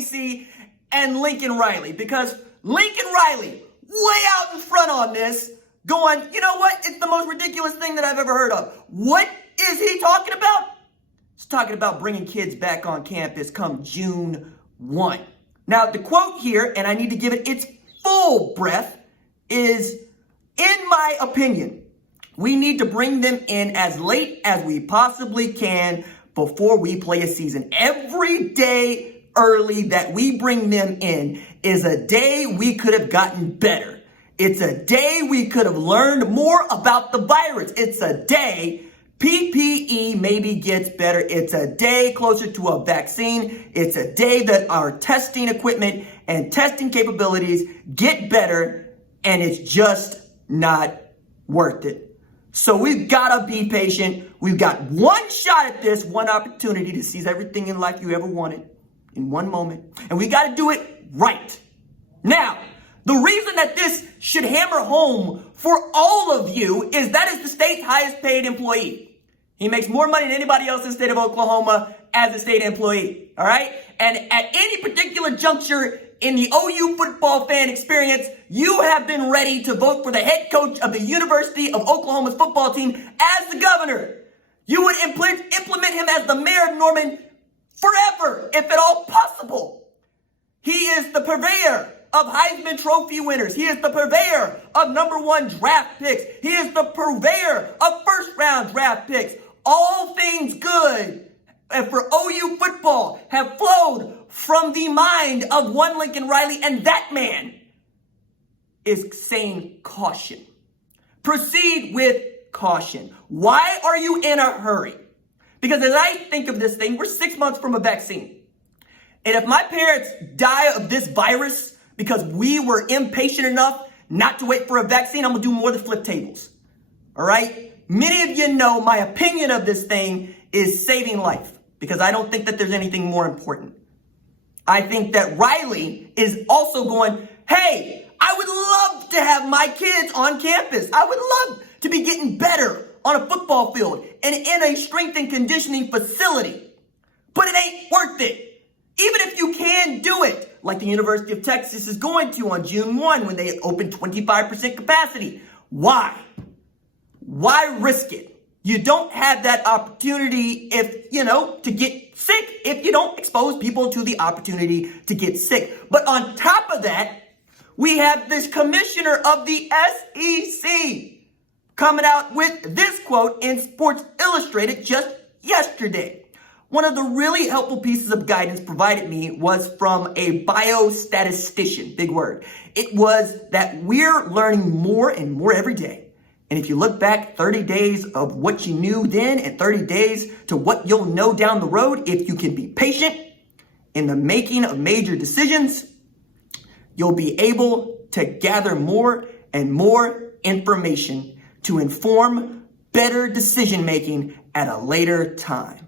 SEC and Lincoln Riley, because Lincoln Riley, way out in front on this, going, you know what? It's the most ridiculous thing that I've ever heard of. What is he talking about? He's talking about bringing kids back on campus come June 1. Now, the quote here, and I need to give it its full breath, is, in my opinion, we need to bring them in as late as we possibly can before we play a season. Every day early that we bring them in is a day we could have gotten better. It's a day we could have learned more about the virus. It's a day PPE maybe gets better. It's a day closer to a vaccine. It's a day that our testing equipment and testing capabilities get better, and it's just not worth it. So we've got to be patient. We've got one shot at this, one opportunity to seize everything in life you ever wanted in one moment. And we got to do it right. Now, the reason that this should hammer home for all of you is that is the state's highest paid employee. He makes more money than anybody else in the state of Oklahoma as a state employee. All right. And at any particular juncture in the OU football fan experience, you have been ready to vote for the head coach of the University of Oklahoma's football team as the governor. You would implement him as the mayor of Norman forever, if at all possible. He is the purveyor of Heisman Trophy winners. He is the purveyor of #1 draft picks. He is the purveyor of first-round draft picks. All things good and for OU football have flowed from the mind of one Lincoln Riley, and that man is saying caution. Proceed with caution. Why are you in a hurry? Because as I think of this thing, we're 6 months from a vaccine. And if my parents die of this virus because we were impatient enough not to wait for a vaccine, I'm going to do more than flip tables. All right? Many of you know my opinion of this thing is saving life, because I don't think that there's anything more important. I think that Riley is also going, hey, I would love to have my kids on campus. I would love to be getting better on a football field and in a strength and conditioning facility. But it ain't worth it. Even if you can do it, like the University of Texas is going to on June 1 when they open 25% capacity. Why? Why risk it? You don't have that opportunity to get sick if you don't expose people to the opportunity to get sick. But on top of that, we have this commissioner of the SEC coming out with this quote in Sports Illustrated just yesterday. One of the really helpful pieces of guidance provided me was from a biostatistician, big word. It was that we're learning more and more every day. And if you look back 30 days of what you knew then and 30 days to what you'll know down the road, if you can be patient in the making of major decisions, you'll be able to gather more and more information to inform better decision making at a later time.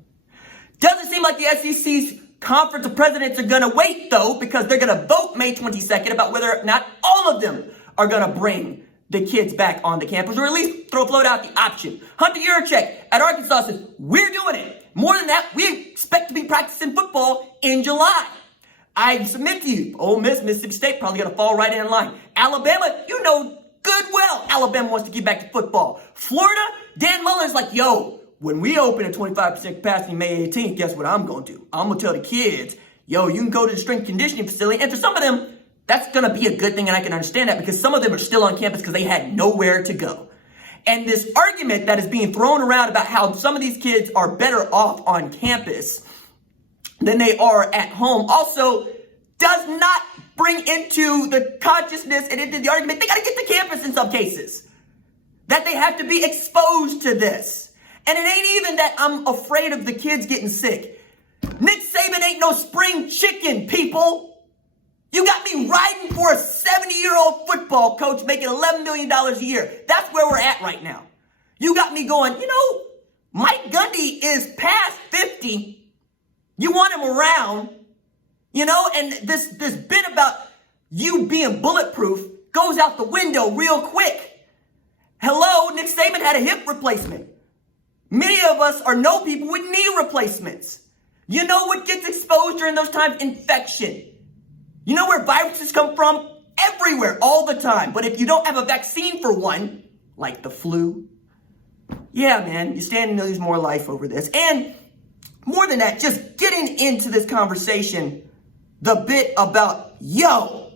Doesn't seem like the SEC's Conference of Presidents are going to wait, though, because they're going to vote May 22nd about whether or not all of them are going to bring the kids back on the campus, or at least float out the option. Hunter Yurachek at Arkansas says, we're doing it. More than that, we expect to be practicing football in July. I submit to you, Ole Miss, Mississippi State probably going to fall right in line. Alabama, you know good well Alabama wants to get back to football. Florida, Dan Mullen's like, yo, when we open at 25% capacity May 18th, guess what I'm going to do? I'm going to tell the kids, yo, you can go to the strength conditioning facility. And for some of them, that's going to be a good thing, and I can understand that, because some of them are still on campus because they had nowhere to go. And this argument that is being thrown around about how some of these kids are better off on campus than they are at home also does not bring into the consciousness and into the argument they got to get to campus in some cases, that they have to be exposed to this. And it ain't even that I'm afraid of the kids getting sick. Nick Saban ain't no spring chicken, people. You got me riding for a 70-year-old football coach making $11 million a year. That's where we're at right now. You got me going, Mike Gundy is past 50. You want him around, and this bit about you being bulletproof goes out the window real quick. Hello, Nick Saban had a hip replacement. Many of us know people with knee replacements. You know what gets exposed during those times? Infection. You know where viruses come from? Everywhere, all the time. But if you don't have a vaccine for one, like the flu, yeah, man, you stand to lose more life over this. And more than that, just getting into this conversation, the bit about, yo,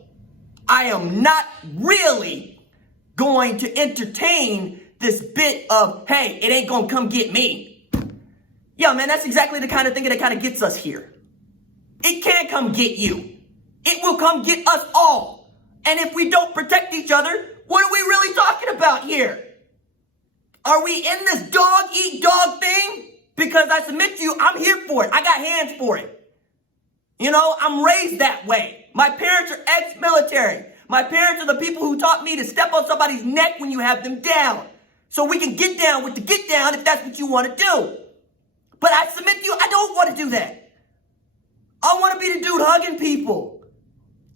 I am not really going to entertain this bit of, hey, it ain't gonna come get me. Yeah, man, that's exactly the kind of thing that kind of gets us here. It can't come get you. It will come get us all. And if we don't protect each other, what are we really talking about here? Are we in this dog eat dog thing? Because I submit to you, I'm here for it. I got hands for it. You know, I'm raised that way. My parents are ex-military. My parents are the people who taught me to step on somebody's neck when you have them down. So we can get down with the get down if that's what you want to do. But I submit to you, I don't want to do that. I want to be the dude hugging people,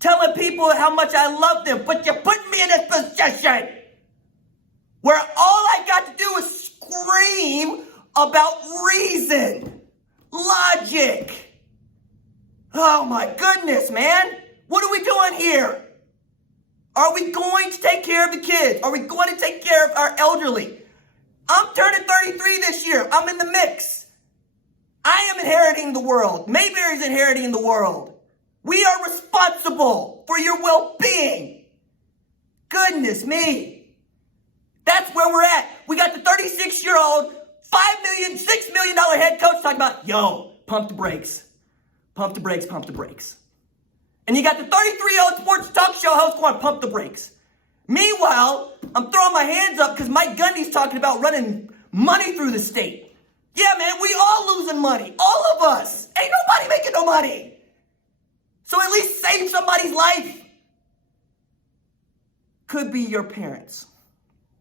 telling people how much I love them, but you're putting me in this position where all I got to do is scream about reason, logic. Oh my goodness, man. What are we doing here? Are we going to take care of the kids? Are we going to take care of our elderly? I'm turning 33 this year. I'm in the mix. I am inheriting the world. Mayberry's inheriting the world. We are responsible for your well-being. Goodness me. That's where we're at. We got the 36-year-old, $6 million head coach talking about, yo, pump the brakes. Pump the brakes, pump the brakes. And you got the 33-year-old sports talk show host going, pump the brakes. Meanwhile, I'm throwing my hands up because Mike Gundy's talking about running money through the state. Yeah, man, we all losing money. All of us. Ain't nobody making no money. So at least save somebody's life. Could be your parents.